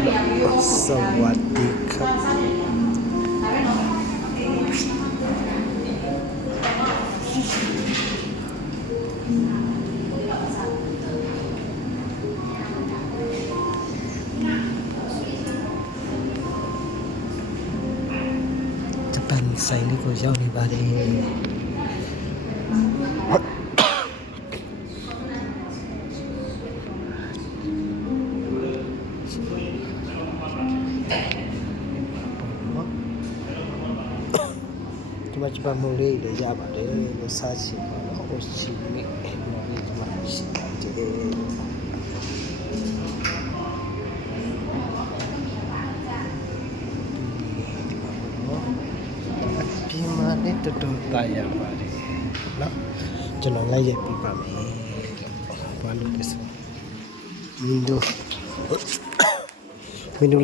สวัสดีครับจะเป็นไซนี่กูเจ้าในบาร์เดจะมาโมเลเลยยาบาร์เดรสชาติสิบาร์โอชิมิโมเลจะมาชิบาร์เดพี่มาเนี่ยตัวตายยาบาร์เดเนาะจะลองไล่ยับปีบาร์เมบาลูเดสมินดู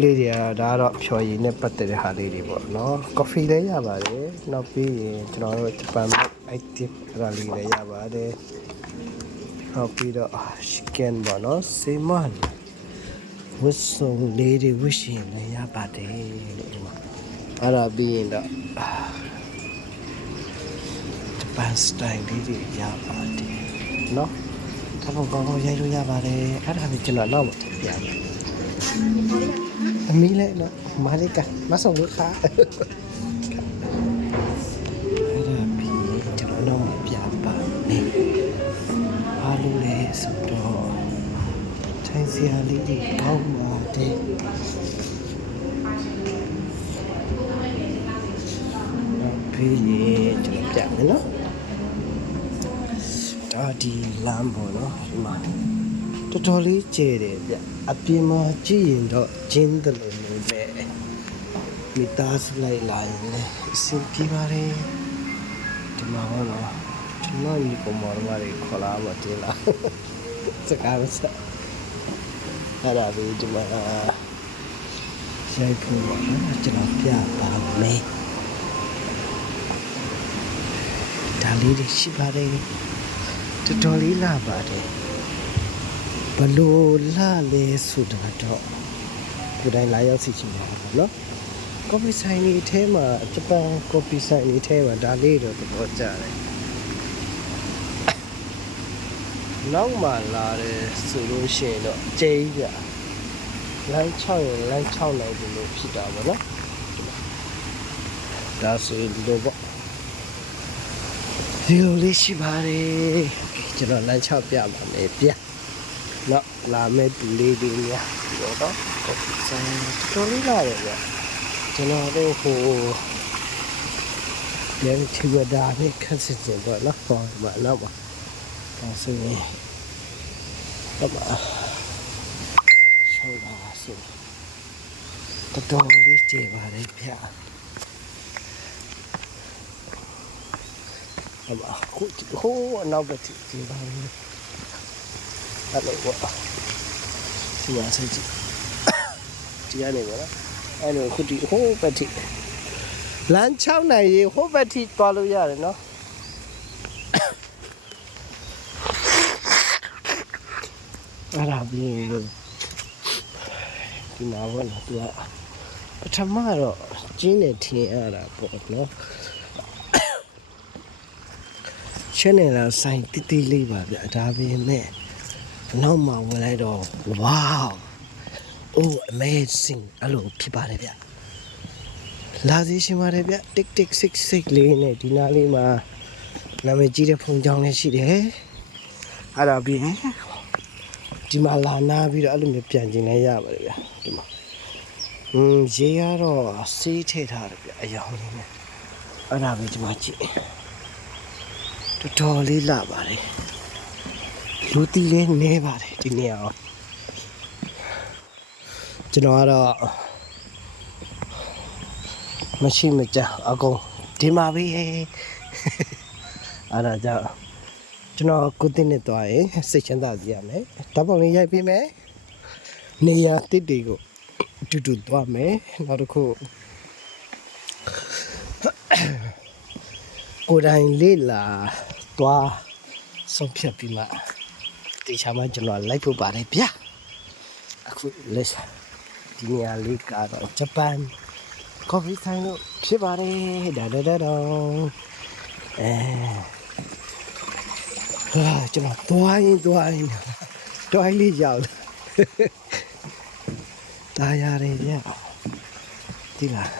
လေးတွေကဒါကတော့ဖြော်ရည်နဲ့ပတ်သက်တဲ့ဟာလေးတွေပေါ့နော်ကော်ဖီလည်းရပါတယ်နောက်ပြီးရင်ကျွန်တော်တို့ဂျပန်အိုက်တစ်အဲ့ဒါလေးလည်းရပါတယ်နောက်ပြီးတော့ chicken ပေါ့နော်ဆေးမန်ဝစ်စုံလေးတွေဝစ်ရှင်လည်းရပါတယ်လို့ဒီမှာအဲ့ဒါပြီးရင်တော့ဂျပန်စတိုင်လေးတွေရပါတယ်နော်ဒါတော့ကောင်းကောင်းရိုက်လို့ရပါတယ်အဲ့ဒါလည်းကျွန်တော်နောက်မှထည့်ပြမယ်มีเลยเนาะมาเลยกันมาส่งลูกค้าราบีจะน้องพิอาบานี่พาลูเลยสุดดอใช้เสียลีดีเข้ามาเด้พี่จะรับจับเนาะตาดีลามบ่เนาะมาတော်လေးကျဲတယ်ဗျအပြင်မှာကြည့်ရင်တော့ကျင်းတယ်လို့မျိုးပဲမိသားစုလိုက်လာရင်လည်းအဆင်ပြေပါလေဒီမှာဟောတော့ကျွန်တော်ဒီကောင်မော်တွေခေါ်လာမှတင်လာစကားမစအဲ့ဒါပြီးဒီမှာရိုက်ဖို့ပါနော်ကျွန်တော်ပြပါမယ်ဒါလေးတွေရှိပါတယ်တော်လေးလာပါတယ်ဘလို့လာလေဆိုတာတော့ကိုယ်တိုင်လာရောက်စီချင်ပါဘူးเนาะကော်ဖီဆိုင်လေးအဲမှာဂျပန်ကော်ဖီဆိုင်လေးအဲမှာဒါလေးတော့တော်ကြတယ်နောက်မှလာတယ်ဆိုလို့ရှိရင်တော့ကျဲကြီးပြလမ်း6ရင်လမ်း6နိုင်ပြီလို့ဖြစ်တာပေါ့เนาะဒါဆိုလို့ပေါ့ဒီလိုလေးရှိပါတယ်ကျွန်တော်လမ်း6ပြပါမယ်ပြနော်လာမဲ့တူလေးတွေများပြီးတော့ဆိုင်တော်လေးလာတယ်ဗျကျွန်တော်တို့ဟိုပြန်ချီဝဒါနဲ့ခက်စစ်စစ်ပေါ့နော်ဟောမှာတော့ပါဒါဆိုရင်တော့ပါရှောက်လာဆိုတော်လေးကျေပါတယ်ဗျတော့ပါဟိုအနောက်ကကျေပါဘူးအဲ့လိုပေါ့ဒီမှာဆက်ကြည့်ဒီကနေပေါ့နော်အဲ့လိုခုဒီဟိုဘက်ထိလမ်း6နိုင်ရေဟိုဘက်ထိသွားလို့ရတယ်နော်အဲ့ဒါပြီးဒီမှာပေါ့နော်သူကပထမတော့ကျင်းနေထင်ရတာပေါ့နော်ရှင်းနေတာဆိုင်တိတိလေးပါဗျဒါပေမဲ့နောက်မှဝင်လိုက်တော့ wow oh amazing အဲ့လိုဖြစ်ပါတယ်ဗျလာစီရှင်ပါတယ်ဗျ tik tik 66လေးနဲ့ဒီနားလေးမှာနာမည်ကြီးတဲ့ဖုန်ကြောင်းလေးရှိတယ်အဲ့ဒါပြီးဒီမှာလာနာပြီးတော့အဲ့လိုမျိုးပြန်ကျင်လဲရပါတယ်ဗျဒီမှာရေရတော့စေးထည့်ထားတယ်ဗျအယောင်လေးနဲ့အဲ့ဒါပြီးဒီမှာကြည့်တော်လေးလာပါတယ်လူတီလေးနေပါတယ်ဒီနေရာကျွန်တော်ကတော့မရှိမကြအကုန်ဒီမှာပဲအဲ့ဒါကြောင့်ကျွန်တော်ကိုတင်နေသွားရင်စိတ်ချမ်းသာစီရမယ်ဓာတ်ပုံလေးရိုက်ပေးမယ်နေရာတစ်တွေကိုတူသွားမယ်နောက်တစ်ခုကိုယ်တိုင်လေးလာသွားဆုံးဖြတ်ပြီးမှတေချာမှကျွန်တော်လိုက်ဖို့ပါတယ်ဗျာအခုလက် ဒီနေရာလေးကတော့ဂျပန်ကော်ဖီဆိုင်လို့ဖြစ်ပါတယ်ဒါတော့ဟာကျွန်တော်သွားရင်တွိုင်းလေးရောက်လာရတယ်ဗျဒီလား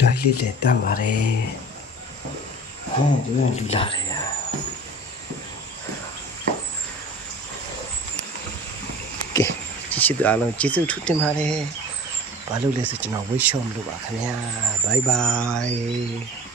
တွိုင်းလေးလည်းတမ်းပါတယ်ဒီလိုလူလာတယ်ကဲကြည့်ရှုအားလုံးကျေးဇူးထူးတင်ပါတယ်ဘာလို့လဲဆိုကျွန်တော်ဝိတ်ရှော့မလို့ပါခင်ဗျာဘိုင်ဘိုင်